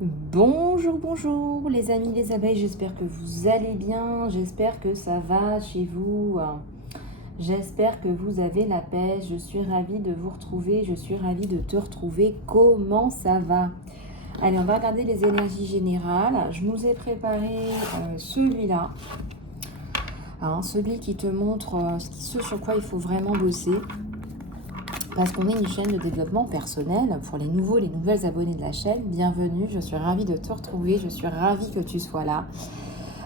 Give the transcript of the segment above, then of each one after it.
Bonjour, bonjour les amis les abeilles, j'espère que vous allez bien, j'espère que ça va chez vous, j'espère que vous avez la paix, je suis ravie de vous retrouver, je suis ravie de te retrouver, comment ça va? Allez, on va regarder les énergies générales, je nous ai préparé celui-là, celui qui te montre ce sur quoi il faut vraiment bosser. Parce qu'on est une chaîne de développement personnel pour les nouveaux, les nouvelles abonnés de la chaîne. Bienvenue, je suis ravie de te retrouver, je suis ravie que tu sois là.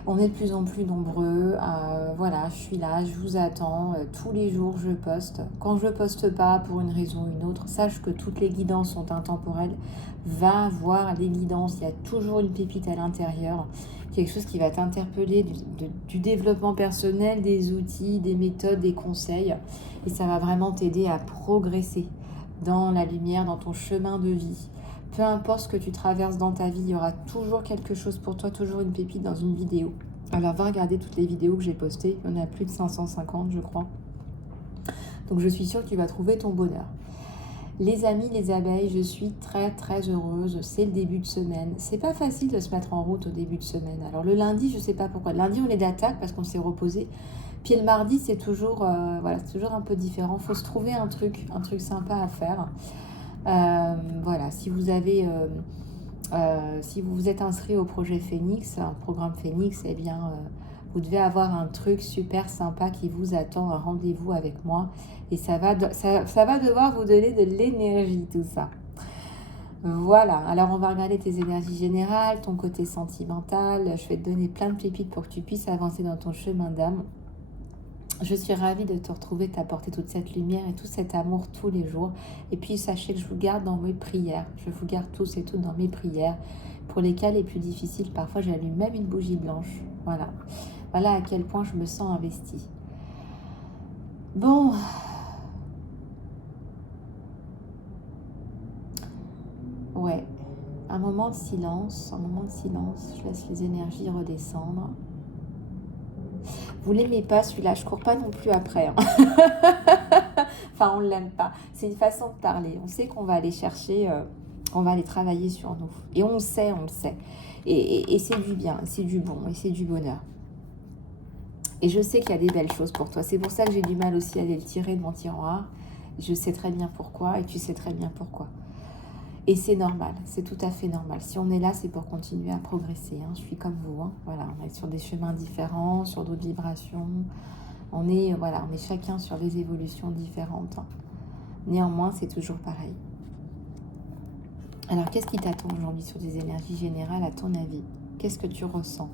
On est de plus en plus nombreux, voilà, je suis là, je vous attends, tous les jours je poste. Quand je poste pas pour une raison ou une autre, sache que toutes les guidances sont intemporelles. Va voir les guidances, il y a toujours une pépite à l'intérieur, quelque chose qui va t'interpeller du développement personnel, des outils, des méthodes, des conseils. Et ça va vraiment t'aider à progresser dans la lumière, dans ton chemin de vie. Peu importe ce que tu traverses dans ta vie, il y aura toujours quelque chose pour toi, toujours une pépite dans une vidéo. Alors va regarder toutes les vidéos que j'ai postées, il y en a plus de 550 je crois. Donc je suis sûre que tu vas trouver ton bonheur. Les amis, les abeilles, je suis très très heureuse, c'est le début de semaine. C'est pas facile de se mettre en route au début de semaine. Alors le lundi, je sais pas pourquoi. Le lundi on est d'attaque parce qu'on s'est reposé. Puis le mardi c'est toujours, voilà, c'est toujours un peu différent. Faut se trouver un truc sympa à faire. Voilà, si vous avez... si vous vous êtes inscrit au projet Phoenix, un programme Phoenix, eh bien, vous devez avoir un truc super sympa qui vous attend, un rendez-vous avec moi. Et ça va devoir vous donner de l'énergie, tout ça. Voilà, alors on va regarder tes énergies générales, ton côté sentimental. Je vais te donner plein de pépites pour que tu puisses avancer dans ton chemin d'âme. Je suis ravie de te retrouver, de t'apporter toute cette lumière et tout cet amour tous les jours. Et puis sachez que je vous garde dans mes prières. Je vous garde tous et toutes dans mes prières. Pour les cas les plus difficiles, parfois j'allume même une bougie blanche. Voilà. Voilà à quel point je me sens investie. Bon. Ouais. Un moment de silence. Un moment de silence. Je laisse les énergies redescendre. Vous l'aimez pas celui-là, je cours pas non plus après. Hein. Enfin, on l'aime pas. C'est une façon de parler. On sait qu'on va aller chercher, on va aller travailler sur nous. Et on le sait, on le sait. Et c'est du bien, c'est du bon, et c'est du bonheur. Et je sais qu'il y a des belles choses pour toi. C'est pour ça que j'ai du mal aussi à aller le tirer de mon tiroir. Je sais très bien pourquoi, et tu sais très bien pourquoi. Et c'est normal, c'est tout à fait normal. Si on est là, c'est pour continuer à progresser. Hein. Je suis comme vous. Hein. Voilà, on est sur des chemins différents, sur d'autres vibrations. On est chacun sur des évolutions différentes. Hein. Néanmoins, c'est toujours pareil. Alors, qu'est-ce qui t'attend aujourd'hui sur des énergies générales, à ton avis? Qu'est-ce que tu ressens?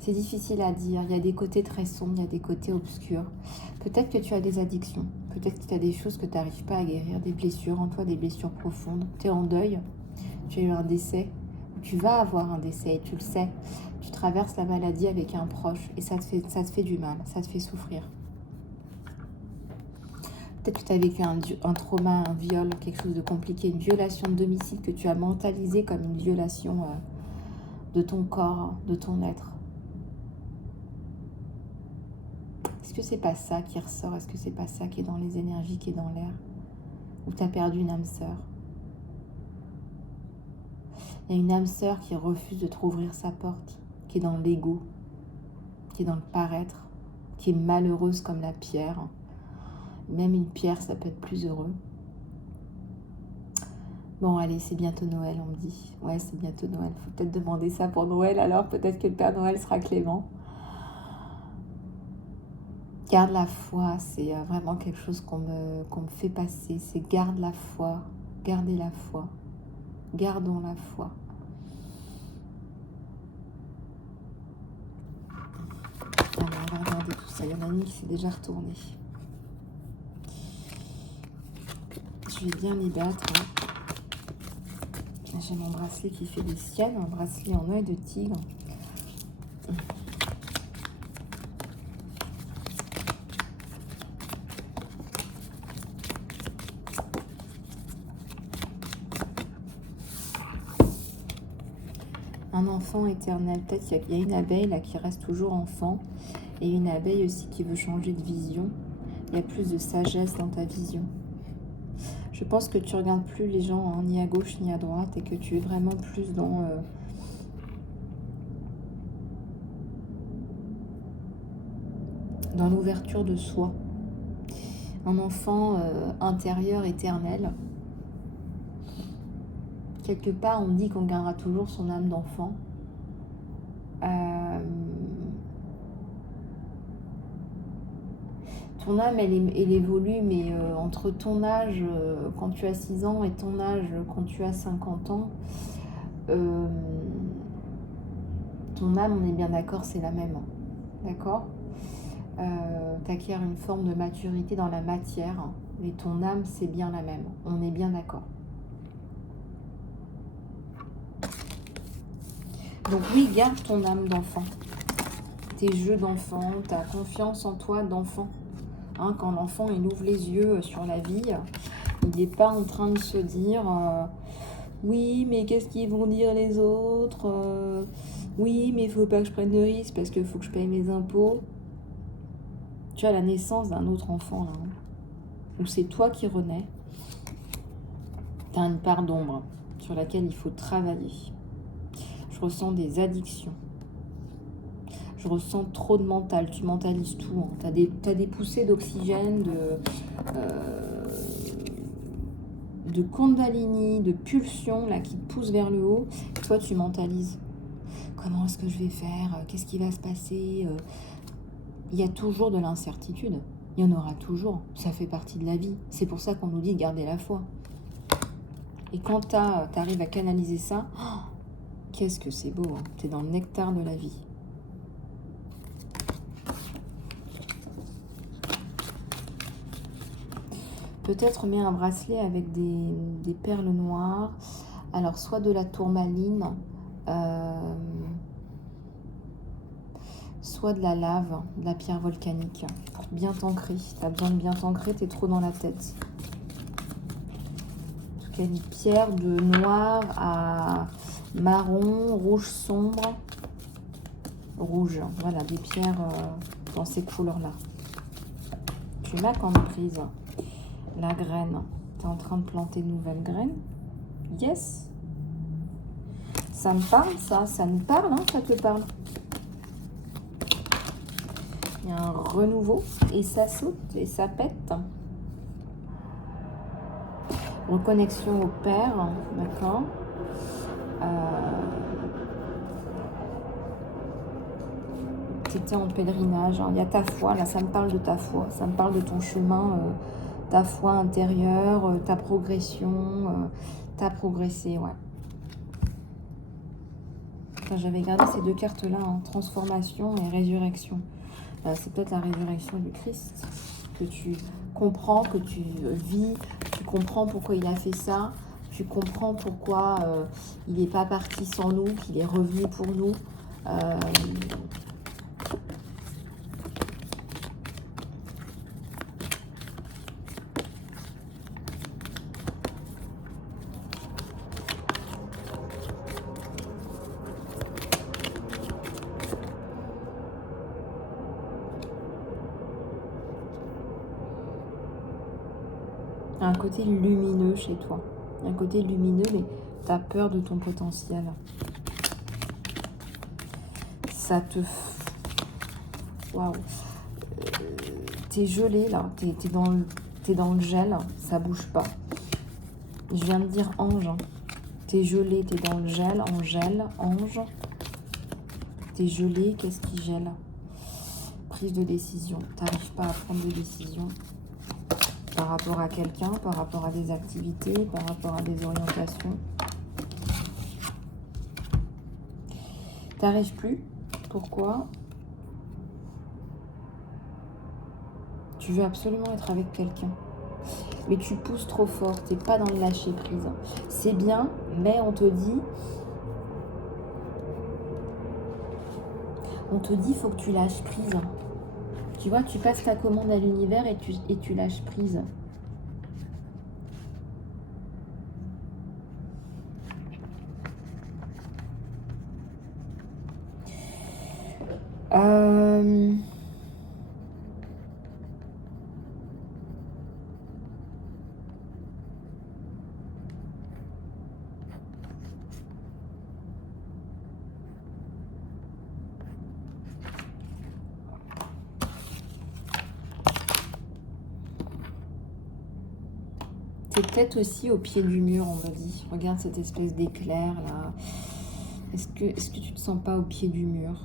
C'est difficile à dire. Il y a des côtés très sombres, il y a des côtés obscurs. Peut-être que tu as des addictions. Peut-être que tu as des choses que tu n'arrives pas à guérir, des blessures en toi, des blessures profondes. Tu es en deuil. Tu as eu un décès. Tu vas avoir un décès et tu le sais. Tu traverses la maladie avec un proche et ça te fait du mal, ça te fait souffrir. Peut-être que tu as vécu un trauma, un viol, quelque chose de compliqué, une violation de domicile que tu as mentalisé comme une violation de ton corps, de ton être. Est-ce que c'est pas ça qui ressort? Est-ce que c'est pas ça qui est dans les énergies, qui est dans l'air? Ou tu as perdu une âme sœur? Il y a une âme sœur qui refuse de te rouvrir sa porte, qui est dans l'ego, qui est dans le paraître, qui est malheureuse comme la pierre. Même une pierre, ça peut être plus heureux. Bon, allez, c'est bientôt Noël, on me dit. Ouais, c'est bientôt Noël. Faut peut-être demander ça pour Noël, alors peut-être que le Père Noël sera clément. Garde la foi, c'est vraiment quelque chose qu'on me fait passer. C'est garde la foi, gardez la foi, gardons la foi. Alors, on va regarder tout ça. Il y en a une qui s'est déjà retournée. Je vais bien m'y battre. Hein. J'ai mon bracelet qui fait des siennes, un bracelet en œil de tigre. Un enfant éternel. Peut-être qu'il y a une abeille là qui reste toujours enfant et une abeille aussi qui veut changer de vision. Il y a plus de sagesse dans ta vision. Je pense que tu regardes plus les gens, hein, ni à gauche ni à droite, et que tu es vraiment plus dans l'ouverture de soi. Un enfant intérieur éternel. Quelque part, on dit qu'on gardera toujours son âme d'enfant. Ton âme, elle évolue, mais entre ton âge quand tu as 6 ans et ton âge quand tu as 50 ans, ton âme, on est bien d'accord, c'est la même. D'accord ? Tu acquiers une forme de maturité dans la matière, mais ton âme, c'est bien la même. On est bien d'accord. Donc oui, garde ton âme d'enfant. Tes jeux d'enfant, ta confiance en toi d'enfant. Hein, quand l'enfant il ouvre les yeux sur la vie, il n'est pas en train de se dire oui, mais qu'est-ce qu'ils vont dire les autres, oui, mais il faut pas que je prenne de risques parce qu'il faut que je paye mes impôts. Tu as la naissance d'un autre enfant là, hein, où c'est toi qui renais. Tu as une part d'ombre sur laquelle il faut travailler. Je ressens des addictions. Je ressens trop de mental, tu mentalises tout. Hein. Tu as des poussées d'oxygène, de kundalini, de pulsion là, qui te poussent vers le haut. Toi, tu mentalises. Comment est-ce que je vais faire? Qu'est-ce qui va se passer? Il y a toujours de l'incertitude. Il y en aura toujours. Ça fait partie de la vie. C'est pour ça qu'on nous dit garder la foi. Et quand tu arrives à canaliser ça, oh, qu'est-ce que c'est beau. Hein. Tu es dans le nectar de la vie. Peut-être mets un bracelet avec des perles noires. Alors, soit de la tourmaline, soit de la lave, de la pierre volcanique, pour bien t'ancrer. Tu as besoin de bien t'ancrer, tu es trop dans la tête. En tout cas, une pierre de noir à marron, rouge sombre, rouge. Voilà, des pierres dans ces couleurs-là. Tu marques en prise la graine. Tu es en train de planter de nouvelles graines. Yes. Ça me parle, ça nous parle, hein, ça te parle. Il y a un renouveau et ça saute et ça pète. Reconnexion au Père, d'accord. Tu étais en pèlerinage, hein. Il y a ta foi, là ça me parle de ta foi, ça me parle de ton chemin, ta foi intérieure, ta progression, t'as progressé, ouais. J'avais gardé ces deux cartes-là, hein, transformation et résurrection. C'est peut-être la résurrection du Christ que tu comprends, que tu vis, tu comprends pourquoi il a fait ça, tu comprends pourquoi il n'est pas parti sans nous, qu'il est revenu pour nous. Un côté lumineux chez toi. Un côté lumineux, mais tu as peur de ton potentiel. Ça te... Waouh. T'es gelé là, t'es dans le gel, ça bouge pas. Je viens de dire ange. Hein. T'es gelé, t'es dans le gel, en gel, ange. T'es gelé, qu'est-ce qui gèle? Prise de décision. T'arrives pas à prendre de décision. Par rapport à quelqu'un, par rapport à des activités, par rapport à des orientations. T'arrives plus. Pourquoi? Tu veux absolument être avec quelqu'un. Mais tu pousses trop fort, t'es pas dans le lâcher prise. C'est bien, mais on te dit, faut que tu lâches prise. Tu vois, tu passes ta commande à l'univers et tu lâches prise. Tu es peut-être aussi au pied du mur, on me dit. Regarde cette espèce d'éclair là. Est-ce que tu te sens pas au pied du mur?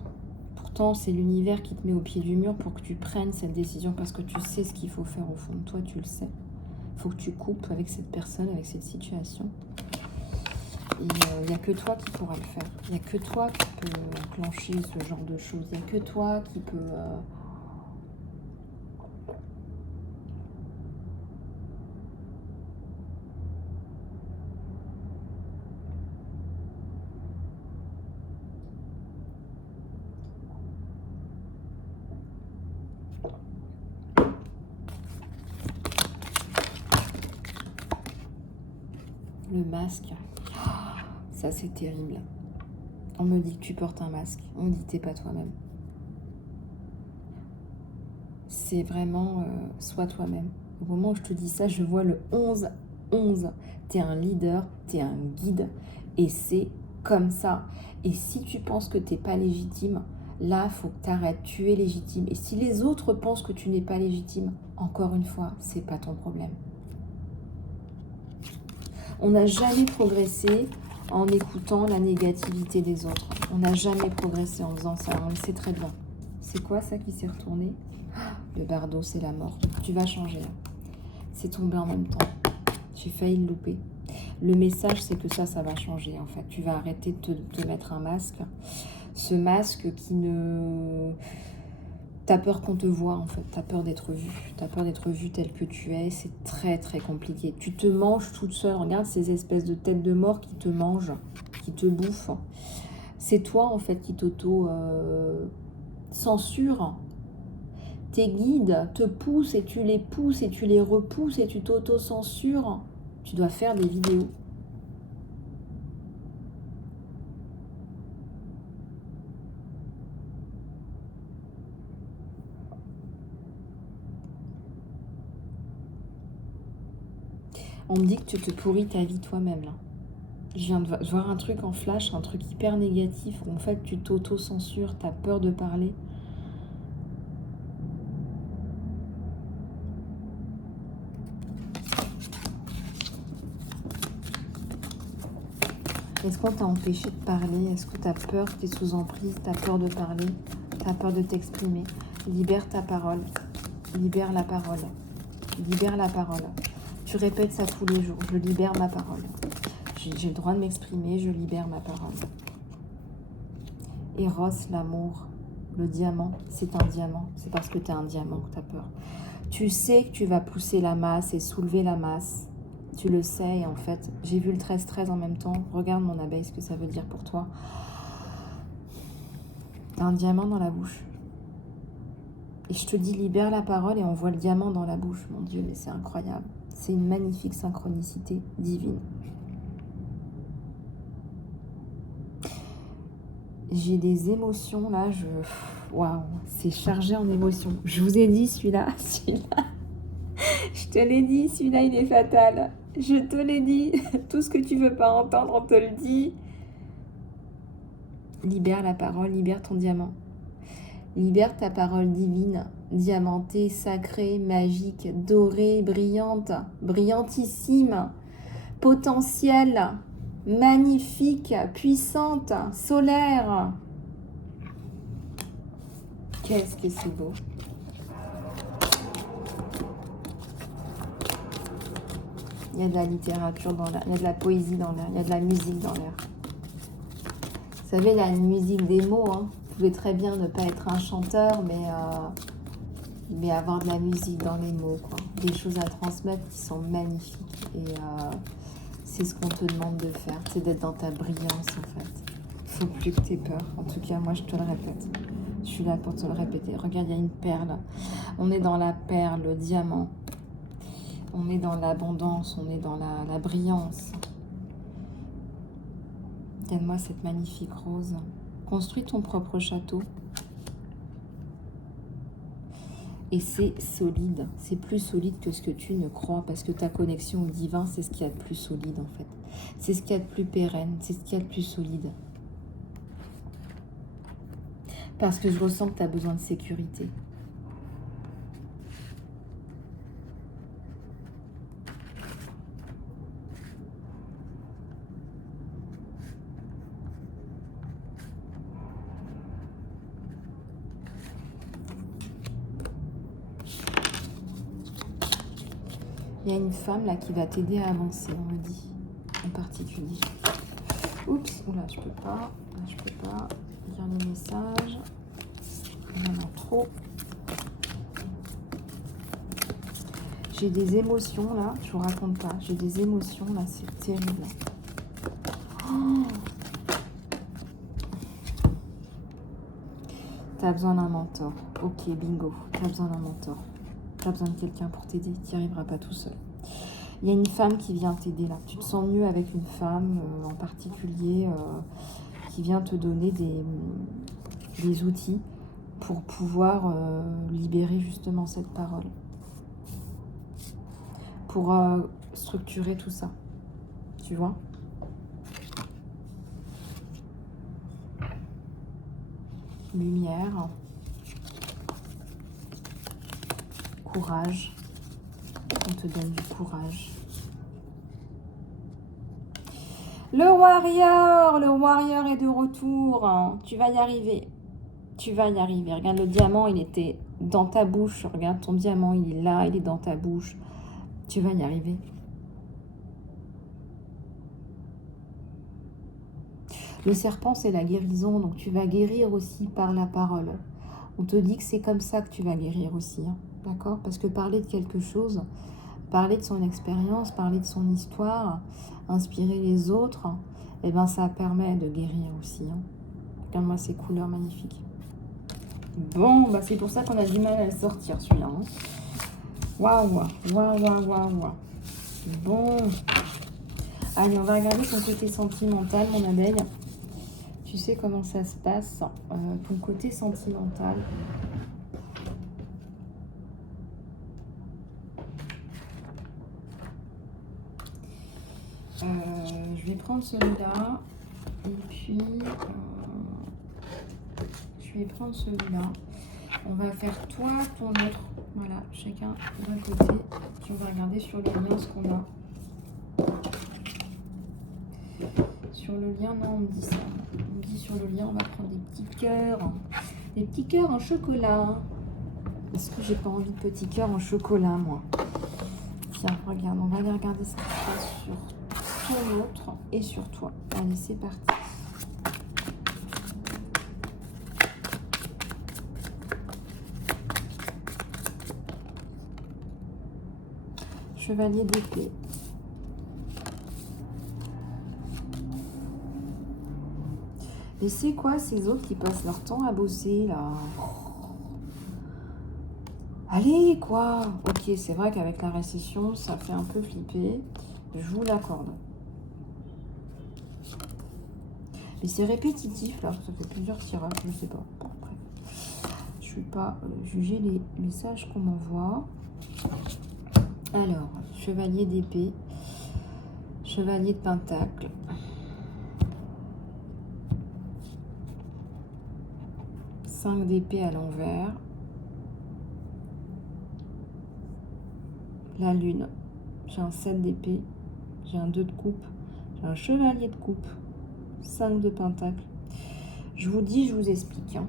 Pourtant, c'est l'univers qui te met au pied du mur pour que tu prennes cette décision parce que tu sais ce qu'il faut faire au fond de toi, tu le sais. Il faut que tu coupes avec cette personne, avec cette situation. Et il n'y a que toi qui pourra le faire. Il n'y a que toi qui peut enclencher ce genre de choses. Il n'y a que toi qui peut... Le masque. Ça, c'est terrible. On me dit que tu portes un masque. On me dit que t'es pas toi-même. C'est vraiment sois toi-même. Au moment où je te dis ça, je vois le 11-11. T'es un leader, t'es un guide. Et c'est comme ça. Et si tu penses que t'es pas légitime, là, il faut que tu arrêtes. Tu es légitime. Et si les autres pensent que tu n'es pas légitime, encore une fois, c'est pas ton problème. On n'a jamais progressé en écoutant la négativité des autres. On n'a jamais progressé en faisant ça. On le sait très bien. C'est quoi ça qui s'est retourné? Le bardeau, c'est la mort. Tu vas changer. C'est tombé en même temps. J'ai failli le louper. Le message, c'est que ça va changer en fait. Tu vas arrêter de te mettre un masque. Ce masque qui ne... T'as peur qu'on te voit en fait. T'as peur d'être vu. T'as peur d'être vu tel que tu es. C'est très très compliqué. Tu te manges toute seule. Regarde ces espèces de têtes de mort qui te mangent, qui te bouffent. C'est toi en fait qui t'auto-censure. Tes guides te poussent et tu les pousses et tu les repousses et tu t'auto-censures. Tu dois faire des vidéos. On me dit que tu te pourris ta vie toi-même là. Je viens de voir un truc en flash, un truc hyper négatif où en fait tu t'auto-censures, tu as peur de parler. Est-ce qu'on t'a empêché de parler? Est-ce que tu as peur, tu es sous emprise, tu as peur de parler, tu as peur de t'exprimer? Libère ta parole, libère la parole, libère la parole. Tu répètes ça tous les jours, je libère ma parole. J'ai le droit de m'exprimer, je libère ma parole. Eros, l'amour, le diamant, c'est un diamant. C'est parce que tu es un diamant que tu as peur. Tu sais que tu vas pousser la masse et soulever la masse. Tu le sais et en fait, j'ai vu le 13-13 en même temps. Regarde mon abeille, ce que ça veut dire pour toi. Tu as un diamant dans la bouche. Et je te dis, libère la parole et on voit le diamant dans la bouche. Mon Dieu, mais c'est incroyable. C'est une magnifique synchronicité divine. J'ai des émotions là, waouh, c'est chargé en émotions. Je vous ai dit celui-là, je te l'ai dit, celui-là il est fatal. Je te l'ai dit, tout ce que tu veux pas entendre, on te le dit. Libère la parole, libère ton diamant. Libère ta parole divine, diamantée, sacrée, magique, dorée, brillante, brillantissime, potentielle, magnifique, puissante, solaire. Qu'est-ce que c'est beau. Il y a de la littérature dans l'air, il y a de la poésie dans l'air, il y a de la musique dans l'air. Vous savez, il y a une musique des mots. Hein. Vous pouvez très bien ne pas être un chanteur, mais avoir de la musique dans les mots. Quoi. Des choses à transmettre qui sont magnifiques. Et c'est ce qu'on te demande de faire, c'est d'être dans ta brillance en fait. Il ne faut plus que tu aies peur. En tout cas, moi je te le répète. Je suis là pour te le répéter. Regarde, il y a une perle. On est dans la perle, le diamant. On est dans l'abondance, on est dans la brillance. Donne-moi cette magnifique rose. Construis ton propre château. Et c'est solide. C'est plus solide que ce que tu ne crois. Parce que ta connexion au divin, c'est ce qu'il y a de plus solide en fait. C'est ce qu'il y a de plus pérenne. C'est ce qu'il y a de plus solide. Parce que je ressens que tu as besoin de sécurité. Il y a une femme là qui va t'aider à avancer, on me dit, en particulier. Oups, oula, je peux pas lire les messages. Il y en a trop. J'ai des émotions là, je vous raconte pas. J'ai des émotions là, c'est terrible. Oh, t'as besoin d'un mentor. Ok, bingo. T'as besoin d'un mentor. T'as besoin de quelqu'un pour t'aider. Tu n'y arriveras pas tout seul. Il y a une femme qui vient t'aider là. Tu te sens mieux avec une femme en particulier qui vient te donner des outils pour pouvoir libérer justement cette parole. Pour structurer tout ça. Tu vois ? Lumière. Courage. On te donne du courage. Le warrior est de retour. Tu vas y arriver. Tu vas y arriver. Regarde, le diamant, il était dans ta bouche. Regarde, ton diamant, il est là, il est dans ta bouche. Tu vas y arriver. Le serpent, c'est la guérison, donc tu vas guérir aussi par la parole. On te dit que c'est comme ça que tu vas guérir aussi, hein, d'accord? Parce que parler de quelque chose, parler de son expérience, parler de son histoire, inspirer les autres, eh ben ça permet de guérir aussi. Hein. Regarde-moi ces couleurs magnifiques. Bon, bah c'est pour ça qu'on a du mal à le sortir, celui-là. Hein. Waouh. Bon. Allez, on va regarder ton côté sentimental, mon abeille. Tu sais comment ça se passe, ton côté sentimental. Je vais prendre celui-là. Et puis, je vais prendre celui-là. On va faire toi, ton autre. Voilà, chacun d'un côté. Puis on va regarder sur les liens ce qu'on a. Sur le lien, non, on me dit ça. On me dit sur le lien, on va prendre des petits cœurs. Des petits cœurs en chocolat. Est-ce que j'ai pas envie de petits cœurs en chocolat, moi? Tiens, regarde, on va aller regarder ce qui se passe sur ton autre et sur toi. Allez, c'est parti. Chevalier d'épée. Et c'est quoi ces autres qui passent leur temps à bosser, là? Allez, quoi? Ok, c'est vrai qu'avec la récession, ça fait un peu flipper. Je vous l'accorde. Mais c'est répétitif, là. Ça fait plusieurs tirages, je ne sais pas. Bon, bref. Je ne suis pas juger les messages qu'on m'envoie. Alors, chevalier d'épée. Chevalier de pentacle. Cinq d'épée à l'envers. La lune. J'ai un 7 d'épée. J'ai un 2 de coupe. J'ai un chevalier de coupe. 5 de pentacle. Je vous dis, je vous explique. Hein.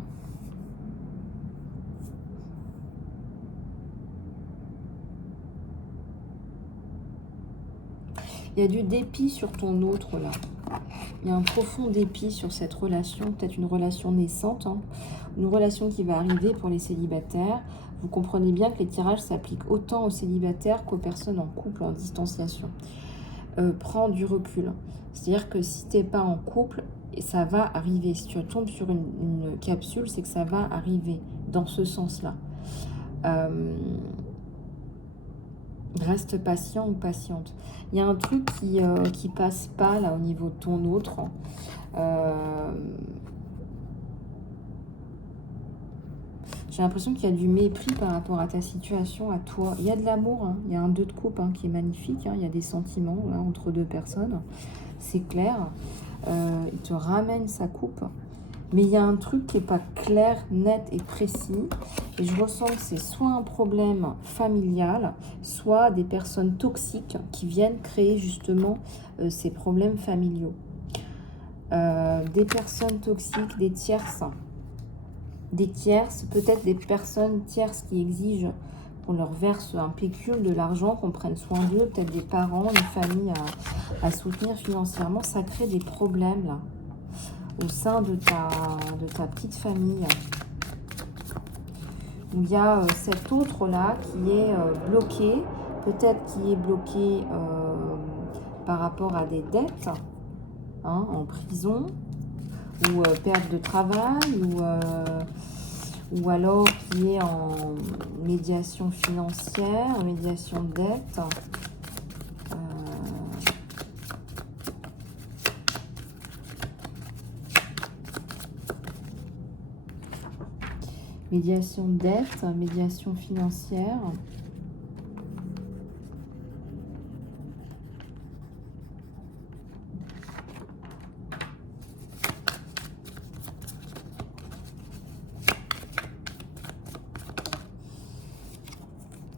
Il y a du dépit sur ton autre là. Il y a un profond dépit sur cette relation, peut-être une relation naissante, hein. Une relation qui va arriver pour les célibataires. Vous comprenez bien que les tirages s'appliquent autant aux célibataires qu'aux personnes en couple, en distanciation. Prends du recul. C'est-à-dire que si tu n'es pas en couple, ça va arriver. Si tu tombes sur une capsule, c'est que ça va arriver dans ce sens-là. Reste patient ou patiente. Il y a un truc qui passe pas là au niveau de ton autre. J'ai l'impression qu'il y a du mépris par rapport à ta situation, à toi. Il y a de l'amour, hein. Il y a un 2 de coupe qui est magnifique. Hein. Il y a des sentiments là, entre deux personnes. C'est clair. Il te ramène sa coupe. Mais il y a un truc qui n'est pas clair, net et précis. Et je ressens que c'est soit un problème familial, soit des personnes toxiques qui viennent créer justement ces problèmes familiaux. Des personnes toxiques, des tierces, peut-être des personnes tierces qui exigent qu'on leur verse un pécule, de l'argent, qu'on prenne soin d'eux, peut-être des parents, une famille à soutenir financièrement. Ça crée des problèmes là, au sein de ta petite famille. Où il y a cet autre là qui est bloqué, peut-être qui est bloqué par rapport à des dettes, hein, en prison, ou perte de travail, ou alors qui est en médiation financière, médiation de dette. Médiation de dette, médiation financière.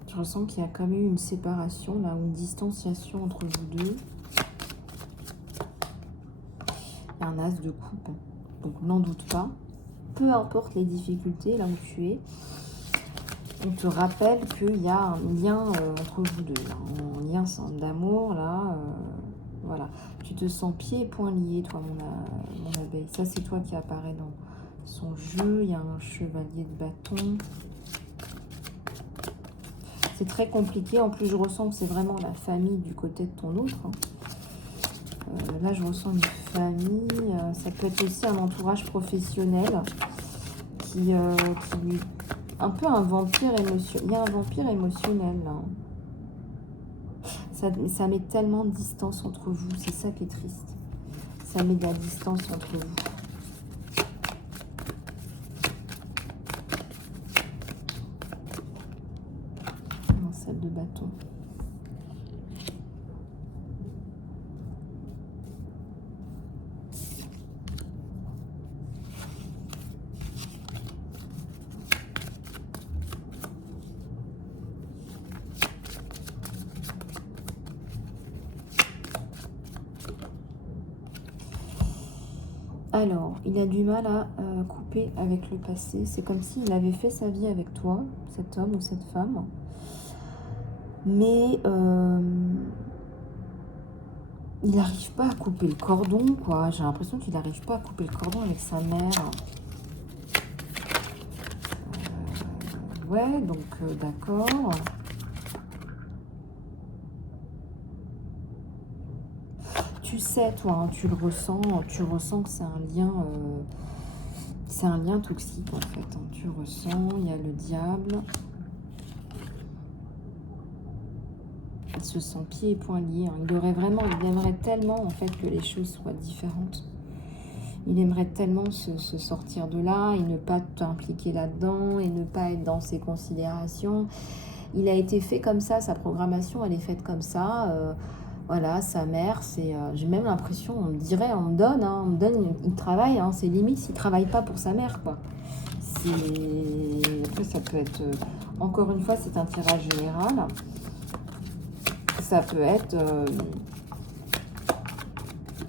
Je ressens qu'il y a quand même eu une séparation, là, une distanciation entre vous deux. Il y a un as de coupe, donc n'en doute pas. Peu importe les difficultés, là où tu es, on te rappelle qu'il y a un lien entre vous deux, là, un lien d'amour, là, voilà. Tu te sens pieds et poings liés, toi, mon abeille. Ça, c'est toi qui apparaît dans son jeu. Il y a un chevalier de bâton. C'est très compliqué. En plus, je ressens que c'est vraiment la famille du côté de ton autre. Hein. Là, je ressens une famille. Ça peut être aussi un entourage professionnel qui lui... Un peu un vampire émotionnel. Il y a un vampire émotionnel, là. Ça met tellement de distance entre vous. C'est ça qui est triste. Ça met de la distance entre vous. Celle de bâton. Alors, il a du mal à couper avec le passé. C'est comme s'il avait fait sa vie avec toi, cet homme ou cette femme. Mais il n'arrive pas à couper le cordon, quoi. J'ai l'impression qu'il n'arrive pas à couper le cordon avec sa mère. Ouais, donc d'accord. Tu sais, toi, hein, tu ressens que c'est un lien toxique, en fait. Hein. Tu ressens, il y a le diable. Il se sent pieds et poings liés. Hein. Il aimerait tellement, en fait, que les choses soient différentes. Il aimerait tellement se sortir de là et ne pas t'impliquer là-dedans et ne pas être dans ses considérations. Il a été fait comme ça, sa programmation, elle est faite comme ça. Voilà, sa mère, c'est... j'ai même l'impression, on me donne, il travaille, hein, c'est limite s'il ne travaille pas pour sa mère, quoi. Après, ça peut être... encore une fois, c'est un tirage général. Ça peut être...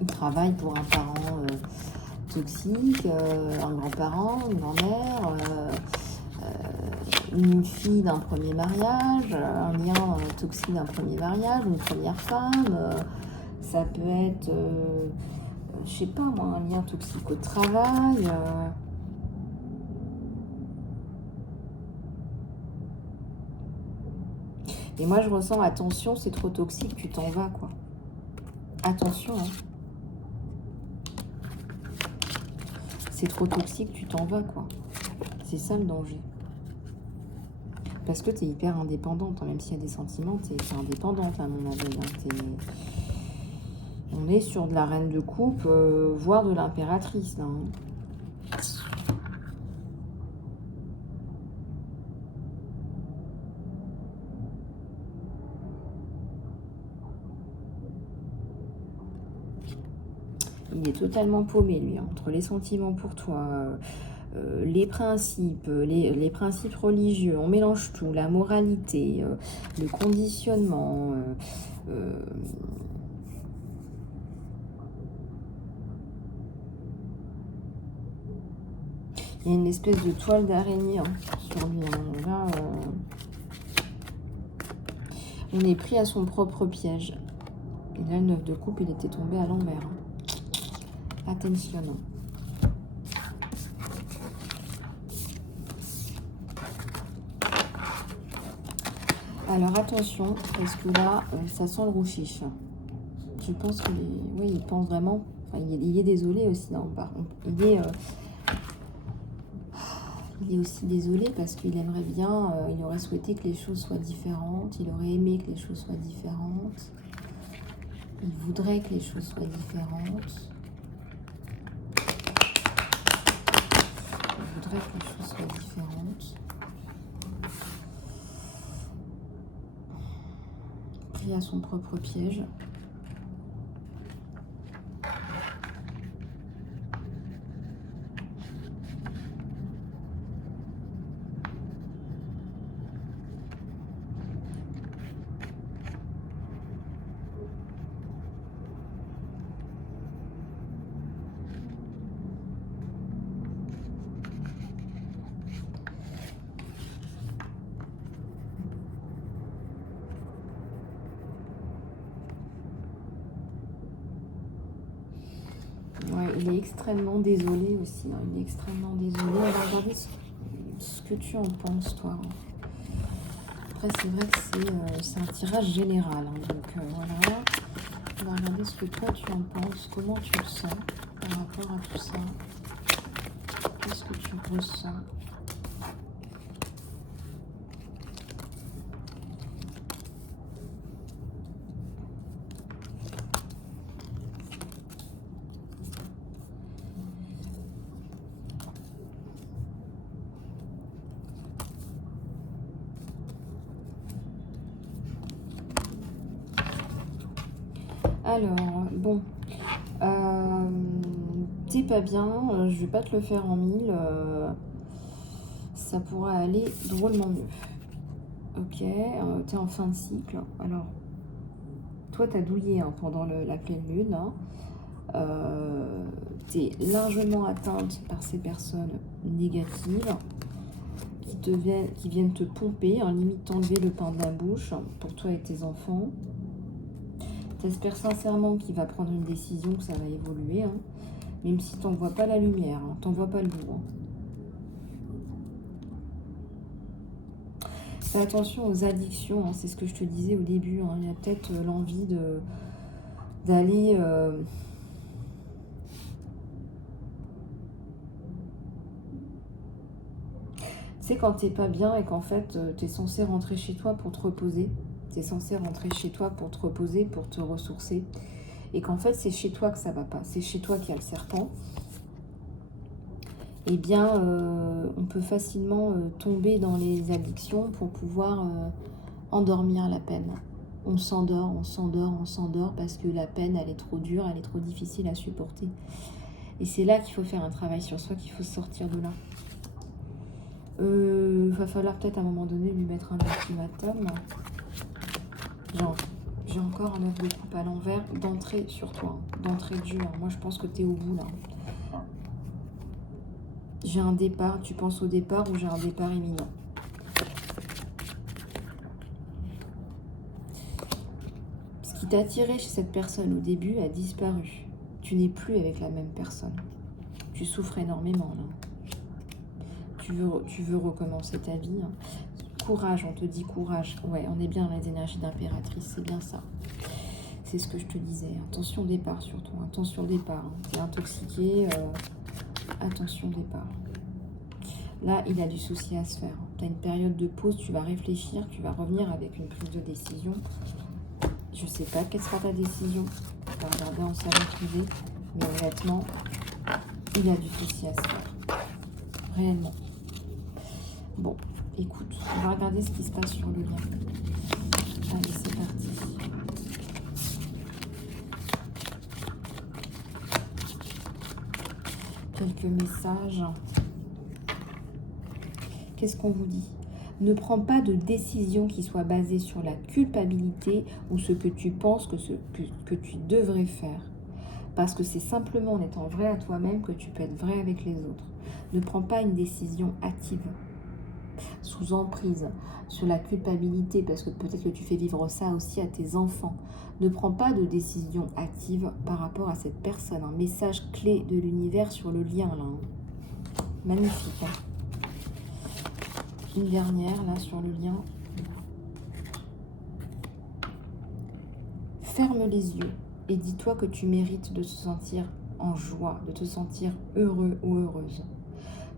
il travaille pour un parent toxique, un grand-parent, une grand-mère, une fille d'un premier mariage, un lien toxique d'un premier mariage, une première femme. Ça peut être, je sais pas moi, un lien toxique au travail. Et moi, je ressens, attention, c'est trop toxique, tu t'en vas, quoi. Attention, hein. C'est trop toxique, tu t'en vas, quoi. C'est ça le danger. Parce que tu es hyper indépendante, hein, même s'il y a des sentiments, tu es indépendante, à mon avis. Hein, on est sur de la reine de coupe, voire de l'impératrice, là. Hein. Il est totalement paumé, lui, hein, entre les sentiments pour toi, les principes, les principes religieux, on mélange tout, la moralité, le conditionnement. Il y a une espèce de toile d'araignée, hein, sur lui. Hein. Là, On est pris à son propre piège. Et là, le 9 de coupe, il était tombé à l'envers. Attention. Alors attention, parce que là, ça sent le rouchiche. Je pense qu'il oui, il pense vraiment... Enfin, il est désolé aussi. Non, il est aussi désolé parce qu'il aimerait bien... il aurait souhaité que les choses soient différentes. Il aurait aimé que les choses soient différentes. Il voudrait que les choses soient différentes. Il voudrait que les choses soient différentes. Pris à son propre piège. Ouais, il est extrêmement désolé aussi. Hein. Il est extrêmement désolé. On va regarder ce que tu en penses, toi. Après, c'est vrai que c'est un tirage général. Hein. Donc, voilà. On va regarder ce que toi, tu en penses. Comment tu le sens par rapport à tout ça. Qu'est-ce que tu ressens ? Alors, bon, t'es pas bien, je vais pas te le faire en mille, ça pourrait aller drôlement mieux. Ok, t'es en fin de cycle. Alors, toi, t'as douillé hein, pendant la pleine lune. Hein. T'es largement atteinte par ces personnes négatives qui viennent te pomper, hein, limite t'enlever le pain de la bouche pour toi et tes enfants. J'espère sincèrement qu'il va prendre une décision, que ça va évoluer, hein, même si t'en vois pas la lumière, hein, t'en vois pas le bout. Hein. Fais attention aux addictions, hein, c'est ce que je te disais au début. Hein, il y a peut-être l'envie d'aller... Tu sais, quand t'es pas bien et qu'en fait, t'es censé rentrer chez toi pour te reposer. T'es censé rentrer chez toi pour te reposer, pour te ressourcer. Et qu'en fait, c'est chez toi que ça va pas. C'est chez toi qu'il y a le serpent. Eh bien, on peut facilement tomber dans les addictions pour pouvoir endormir la peine. On s'endort, on s'endort, on s'endort parce que la peine, elle est trop dure, elle est trop difficile à supporter. Et c'est là qu'il faut faire un travail sur soi, qu'il faut sortir de là. Va falloir peut-être à un moment donné lui mettre un ultimatum. J'ai encore un 9 de coupe à l'envers d'entrée sur toi, d'entrée de jeu. Moi, je pense que tu es au bout là. J'ai un départ, tu penses au départ ou j'ai un départ imminent. Ce qui t'a attiré chez cette personne au début a disparu. Tu n'es plus avec la même personne. Tu souffres énormément là. Tu veux recommencer ta vie. Hein. Courage, on te dit courage. Ouais, on est bien dans les énergies d'impératrice, c'est bien ça. C'est ce que je te disais. Attention au départ surtout. Attention au départ. Hein. T'es intoxiqué. Attention au départ. Là, il a du souci à se faire. Tu as une période de pause, tu vas réfléchir, tu vas revenir avec une prise de décision. Je sais pas quelle sera ta décision. Tu vas regarder en salon privé. Mais honnêtement, il a du souci à se faire. Réellement. Bon, écoute, on va regarder ce qui se passe sur le lien. Allez, c'est parti. Quelques messages. Qu'est-ce qu'on vous dit? Ne prends pas de décision qui soit basée sur la culpabilité ou ce que tu penses que tu devrais faire. Parce que c'est simplement en étant vrai à toi-même que tu peux être vrai avec les autres. Ne prends pas une décision hâtive. sous emprise, sur la culpabilité, parce que peut-être que tu fais vivre ça aussi à tes enfants. Ne prends pas de décision active par rapport à cette personne. Un message clé de l'univers sur le lien, là. Magnifique. Une dernière, là, sur le lien. Ferme les yeux et dis-toi que tu mérites de te sentir en joie, de te sentir heureux ou heureuse.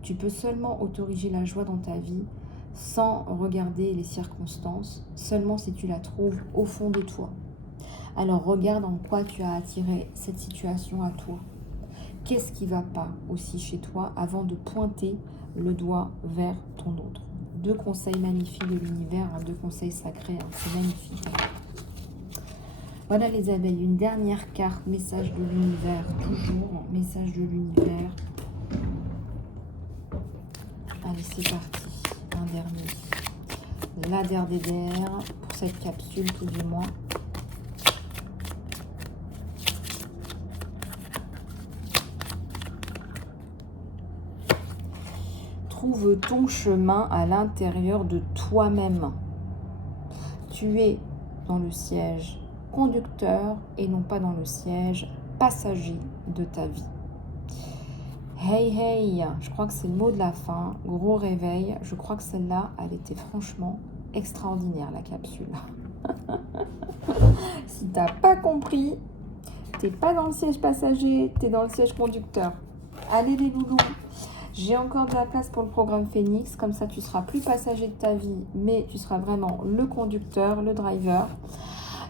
Tu peux seulement autoriser la joie dans ta vie sans regarder les circonstances, seulement si tu la trouves au fond de toi. Alors regarde en quoi tu as attiré cette situation à toi. Qu'est-ce qui ne va pas aussi chez toi avant de pointer le doigt vers ton autre. 2 conseils magnifiques de l'univers, 2 conseils sacrés, c'est magnifique. Voilà les abeilles, une dernière carte, message de l'univers, toujours, message de l'univers. Allez, c'est parti, un dernier. La dernière pour cette capsule, tout du moins. Trouve ton chemin à l'intérieur de toi-même. Tu es dans le siège conducteur et non pas dans le siège passager de ta vie. Hey hey, je crois que c'est le mot de la fin, gros réveil. Je crois que celle-là, elle était franchement extraordinaire, la capsule. Si t'as pas compris, t'es pas dans le siège passager, t'es dans le siège conducteur. Allez les loulous, j'ai encore de la place pour le programme Phoenix, comme ça tu seras plus passager de ta vie, mais tu seras vraiment le conducteur, le driver.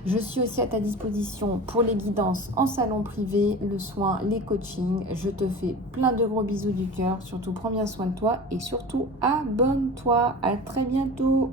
Je suis aussi à ta disposition pour les guidances en salon privé, le soin, les coachings. Je te fais plein de gros bisous du cœur. Surtout, prends bien soin de toi et surtout, abonne-toi. À très bientôt.